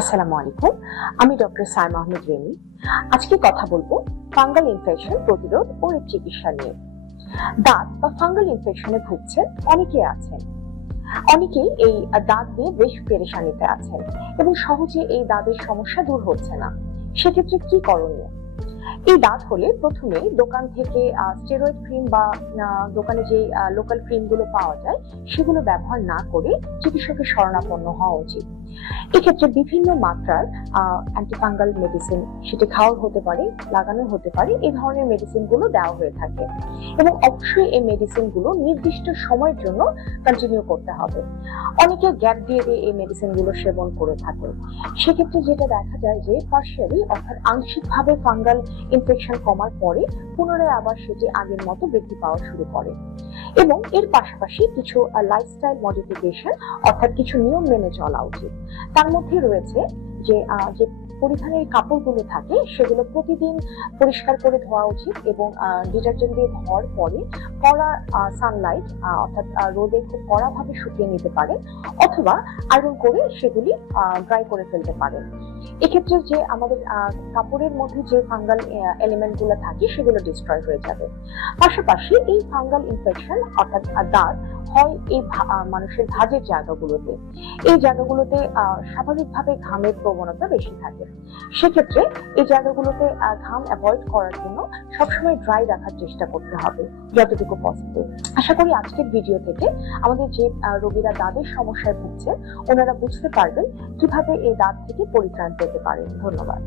আসসালামু আলাইকুম। আমি ডক্টর সাইম আহমেদ রেমি। আজকে কথা বলব ফাঙ্গাল ইনফেকশন প্রতিরোধ ও এর চিকিৎসা নিয়ে। দাঁত বা ফাঙ্গাল ইনফেকশনে ভুগছেন অনেকে আছেন। অনেকেই এই দাঁত দিয়ে বেশ পেরেশানিতে আছেন এবং সহজে এই দাঁতের সমস্যা দূর হচ্ছে না। সেক্ষেত্রে কি করণীয়? এই দাঁত হলে প্রথমে দোকান থেকে স্টেরয়েড ক্রিম বা দোকানে যে লোকাল ক্রিমগুলো পাওয়া যায়, সেগুলো ব্যবহার না করে চিকিৎসকের শরণাপন্ন হওয়া উচিত। এক্ষেত্রে বিভিন্ন মাত্রার অ্যান্টিফাঙ্গাল মেডিসিন সেটি খাওয়ার হতে পারে, লাগানো হতে পারে এই ধরনের মেডিসিনগুলো দেওয়া হয়ে থাকে। এবং অবশ্যই এই মেডিসিনগুলো নির্দিষ্ট সময়ের জন্য কন্টিনিউ করতে হবে। অনেকে গ্যাপ দিয়ে দিয়ে এই মেডিসিনগুলো সেবন করে থাকে। সেক্ষেত্রে যেটা দেখা যায় যে পার্শিয়ালি অর্থাৎ আংশিকভাবে ফাঙ্গাল ইনফেকশন কমার পরে পুনরায় আবার সেটি আগের মতো বৃদ্ধি পাওয়া শুরু করে। এবং এর পাশাপাশি কিছু লাইফস্টাইল মডিফিকেশন অর্থাৎ কিছু নিয়ম মেনে চলা উচিত। তার মধ্যে রয়েছে যে যে পরিধানের কাপড়গুলো থাকে, সেগুলো প্রতিদিন পরিষ্কার করে ধোয়া উচিত এবং ডিটারজেন্ট দিয়ে ধোয়ার পরে কড়া সানলাইট অর্থাৎ রোদে খুব কড়াভাবে শুকিয়ে নিতে পারেন অথবা আয়রন করে সেগুলি ড্রাই করে ফেলতে পারেন। এক্ষেত্রে যে আমাদের কাপড়ের মধ্যে যে ফাঙ্গাল এলিমেন্টগুলো থাকে, সেগুলো ডিস্ট্রয় হয়ে যাবে। পাশাপাশি এই ফাঙ্গাল ইনফেকশন অর্থাৎ দাঁত হয় এই মানুষের ভাজের জায়গাগুলোতে। এই জায়গাগুলোতে স্বাভাবিকভাবে ঘামের প্রবণতা বেশি থাকে। সেক্ষেত্রে এই জায়গাগুলোতে ঘাম অ্যাভয়েড করার জন্য সবসময় ড্রাই রাখার চেষ্টা করতে হবে, যতটুকু পসিবল আশা করি আজকের ভিডিও থেকে আমাদের যে রোগীরা দাঁতের সমস্যায় ভুগছে, ওনারা বুঝতে পারবেন কীভাবে এই দাঁত থেকে পরিত্রাণ পেতে পারেন। ধন্যবাদ।